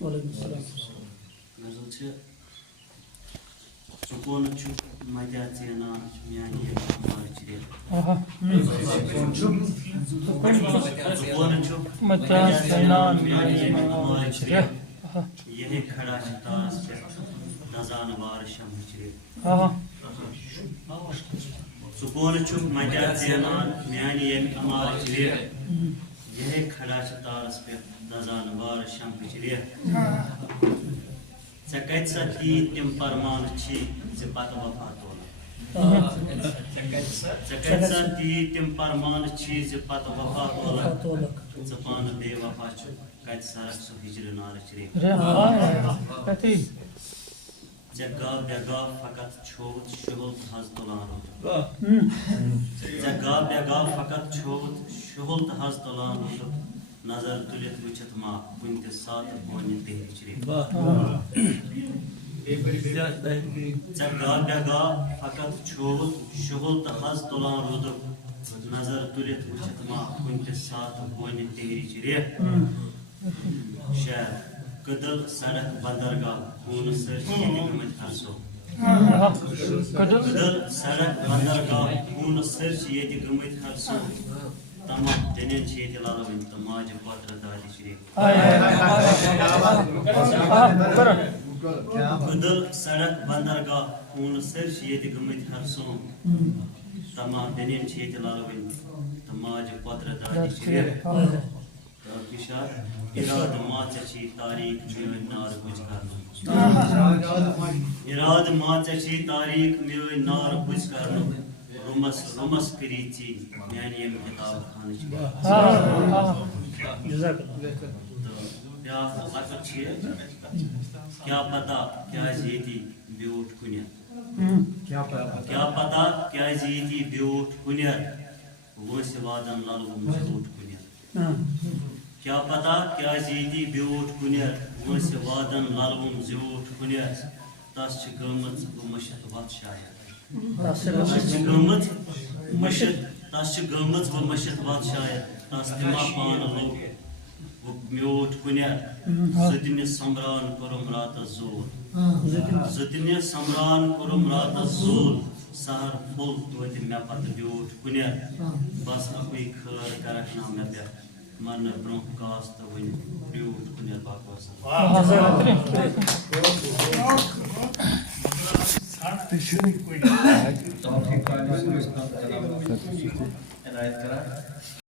وعلیکم السلام. سکون مدیا زینان میانی مارچری سکون مدیا زینان میانی مارچری یہ کھڑا تارس پہ نزان وار شمچری سکون مدیا زینان میانی مارچری یہ کھڑا تارس پہ نزان وار شمچری ژےٚ سا تیٖتۍ تِم پرمان چھی زِ پتہٕ وفا تولان ژےٚ سا تیٖتۍ تِم پرمان چھی زِ پتہٕ وفا تولان ژٕ پانہٕ بے وفا چھُکھ کتہِ سرکھ سُہ ہجرٕ نارٕچ ریٚکھ ژےٚ گا بے گا فقط چھووُت شُہُل تہٕ حظ تُلان روٗدُکھ ژےٚ گا بے گا فقط چھووُت شُہُل تہٕ حظ تُلان روٗدُکھ نظر تُلِتھ وٕچھِتھ ما کُنہِ تہِ ساتہٕ بونہِ تہرِچ ریٚکھ ژےٚ گا بے گا فقط چھووُت شُہُل تہٕ حظ تُلان روٗدُکھ نظر تُلِتھ وٕچھِتھ ما کُنہِ تہِ ساتہٕ بونہِ تہرِچ ریٚکھ شعر کٔدٕل سڑک بندرگاہ خوٗنہٕ سۭتۍ چھِ ییٚتہِ گٔمٕتۍ ہرسو کٔدٕل سڑک بندرگاہ خوٗنہٕ سۭتۍ چھِ ییٚتہِ گٔمٕتۍ ہرسو تمام دٔنٮ۪ن چھِ ییٚتہِ للوٕنۍ تہٕ ماجہِ پوترٕ دادِچ ریٚکھ کٔدٕل سڑک بندرگاہ خوٗنہٕ سۭتۍ چھِ ییٚتہِ گٔمٕتۍ ہرسو تمام دٔنٮ۪ن چھِ ییٚتہِ للوٕنۍ تہٕ ماجہِ پوترٕ دادِچ ریٚکھ ارادٕ ما ژےٚ چھی تاریٖخ میٲنۍ نار بُج کرنُک ارادٕ ما ژےٚ چھی تاریٖخ میٲنۍ نار بُج کرنُک رُمس رُمس کٔری ژی میانہِ ییٚمہِ کِتاب خانٕچ تہٕ بیاکھ لفظ چھِ کیٛاہ پتہ کیٛازِ ییٚتی بیوٗٹھ کُنٮ۪تھ کیٛاہ پتہ کیٛازِ ییٚتی بیوٗٹھ کُنٮ۪تھ وٲنٛسہِ وادن للوُم زیوٗٹھ کُنٮ۪تھ کیٛاہ پتہ کیٛازِ ییٚتی بیوٗٹھ کُنٮ۪تھ وٲنٛسہِ وادن للوُم زیوٗٹھ کُنٮ۪تھ تس چھِ گٔمٕژ مٔشِتھ وتھ شاید تس چھِ گٔمٕژ مٔشِتھ وتھ شاید تس تہِ ما پانہٕ لوٚگ میوٗٹھ کُنٮ۪تھ زٕتنہِ سۄمبران کوٚرُم راتس زوٗل زٕتنہِ سۄمبران کوٚرُم راتس زوٗل سہر پھوٚل توتہِ مےٚ پتہٕ بیوٗٹھ کُنٮ۪تھ بس اکُے خٲر کرکھ نا مےٚ پٮ۪ٹھ مرنہٕ برونٛہہ کاس تہٕ وٕنہِ بیوٗٹھ کُنٮ۪تھ باقٕے وسلام